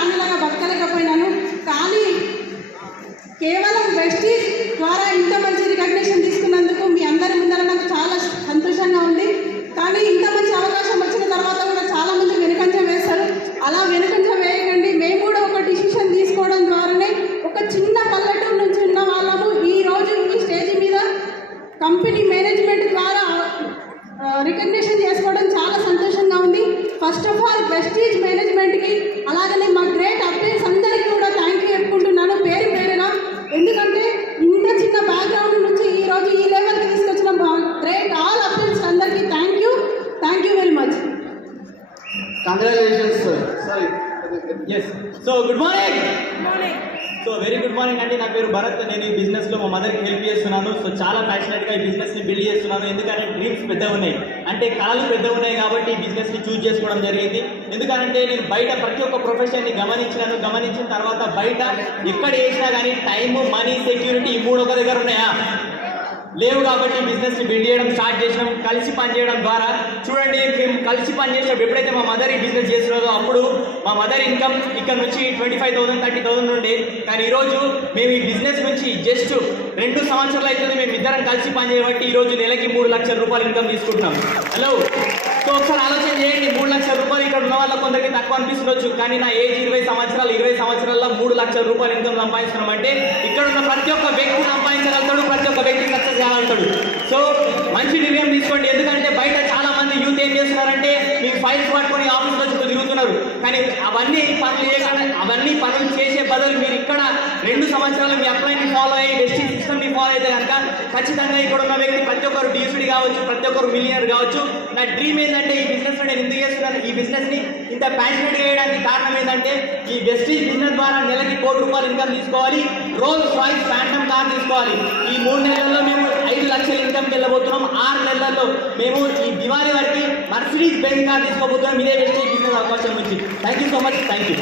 ఆమెలాగా బతకలేకపోయినాను కానీ కేవలం వెస్టీజ్ ద్వారా ఇంత మంచి రికగ్నేషన్ తీసుకున్నందుకు మీ అందరి ముందర నాకు చాలా సంతోషంగా ఉంది. కానీ ఇంత మంచి అవకాశం వచ్చిన తర్వాత కూడా చాలా మంది వెనుకంజ వేస్తారు అలా వెనుకంజ వేయకండి. మేము కూడా ఒక డిసిషన్ తీసుకోవడం ద్వారానే ఒక చిన్న పల్లెటూరు నుంచి ఉన్న వాళ్ళము ఈ రోజు ఈ స్టేజ్ మీద కంపెనీ మేనేజ్మెంట్ ద్వారా రికగ్నేషన్ చేసుకోవడం చాలా సంతోషంగా ఉంది. ఫస్ట్ ఆఫ్ ఆల్ వెస్టీజ్ మేనేజ్మెంట్కి అలాగనే మా గ్రేట్ అప్డేట్స్ అందరికీ కూడా థ్యాంక్ యూ చెప్పుకుంటున్నాను. పేరు పేరేనా ఎందుకంటే ఇంత చిన్న బ్యాక్గ్రౌండ్ నుంచి ఈ రోజు ఈ లెవెల్కి తీసుకొచ్చిన మా గ్రేట్ ఆల్ అప్డేట్స్ అందరికీ thank you thank you very much. Congratulations sir yes so good morning so very good morning అండి నా పేరు భరత్. నేను ఈ బిజినెస్లో మా మదర్కి హెల్ప్ చేస్తున్నాను. సో చాలా ప్యాషనెట్గా ఈ బిజినెస్ని బిల్డ్ చేస్తున్నాను. ఎందుకంటే డ్రీమ్స్ పెద్ద ఉన్నాయి. అంటే కళలు పెద్ద ఉన్నాయి కాబట్టి ఈ బిజినెస్ని చూస్ చేసుకోవడం జరిగింది. ఎందుకంటే నేను బయట ప్రతి ఒక్క ప్రొఫెషన్ని గమనించినాను. గమనించిన తర్వాత బయట ఎక్కడ వేసినా కానీ టైము మనీ సెక్యూరిటీ ఈ మూడు ఒక దగ్గర ఉన్నాయా? లేవు కాబట్టి బిజినెస్ని బిల్డ్ చేయడం స్టార్ట్ చేసినాం. కలిసి పనిచేయడం ద్వారా చూడండి మేము కలిసి పనిచేసినప్పుడు ఎప్పుడైతే మా మదర్ ఈ బిజినెస్ చేస్తున్నదో అప్పుడు మా మదర్ ఇన్కమ్ ఇక్కడ నుంచి twenty five thousand thirty thousand ఉండే కానీ ఈరోజు మేము ఈ బిజినెస్ నుంచి జస్ట్ రెండు సంవత్సరాలు అవుతుంది మేము ఇద్దరం కలిసి పనిచేయబట్టి ఈ రోజు నెలకి మూడు లక్షల రూపాయలు ఇన్కమ్ తీసుకుంటున్నాం. హలో సో ఒకసారి ఆలోచన చేయండి మూడు లక్షల రూపాయలు ఇక్కడ ఉన్న వాళ్ళ కొందరికి తక్కువ అనిపిస్తుండొచ్చు. కానీ నా ఏజ్ ఇరవై సంవత్సరాలు ఇరవై సంవత్సరాల్లో లక్షల రూపాయలు ఇన్కమ్ సంపాదిస్తున్నాం అంటే ఇక్కడ ఉన్న ప్రతి ఒక్క వ్యక్తి సంపాదించగలుగుతాడు ప్రతి ఒక్క వ్యక్తి సక్సెస్ కాగలుగుతాడు. సో మంచి నిర్ణయం తీసుకోండి. ఎందుకంటే బయట చాలా మంది యూత్ ఏం చేస్తున్నారంటే మీకు ఫైల్స్ పట్టుకొని ఆఫీస్లో చుట్టూ తిరుగుతున్నారు. కానీ అవన్నీ పనులు చేయకుండా అవన్నీ పనులు చేసే బదులు మీరు ఇక్కడ రెండు సంవత్సరాలు మీ అప్లైని ఫాలో ఖచ్చితంగా ఇక్కడ ఉన్న వ్యక్తి ప్రతి ఒక్కరు డీసీడీ కావచ్చు ప్రతి ఒక్కరు మిలియనర్ కావచ్చు. నా డ్రీమ్ ఏంటంటే ఈ బిజినెస్ నేను ఎందుకు చేస్తున్నాను ఈ బిజినెస్ని ఇంత ప్యాషనెట్ చేయడానికి కారణం ఏంటంటే ఈ వెస్టీజ్ బిజినెస్ ద్వారా నెలకి కోటి రూపాయలు ఇన్కమ్ తీసుకోవాలి. రోజ్ రాయిస్ ఫ్యాంటమ్ కార్ తీసుకోవాలి. ఈ మూడు నెలల్లో మేము ఐదు లక్షల ఇన్కమ్కి వెళ్ళబోతున్నాం. ఆరు నెలల్లో మేము ఈ దివాళీ వరకు మర్సిడీస్ బెంజ్ కార్ తీసుకోబోతున్నాం. ఇదే వెస్టీజ్ బిజినెస్ అవకాశం నుంచి thank you so much thank you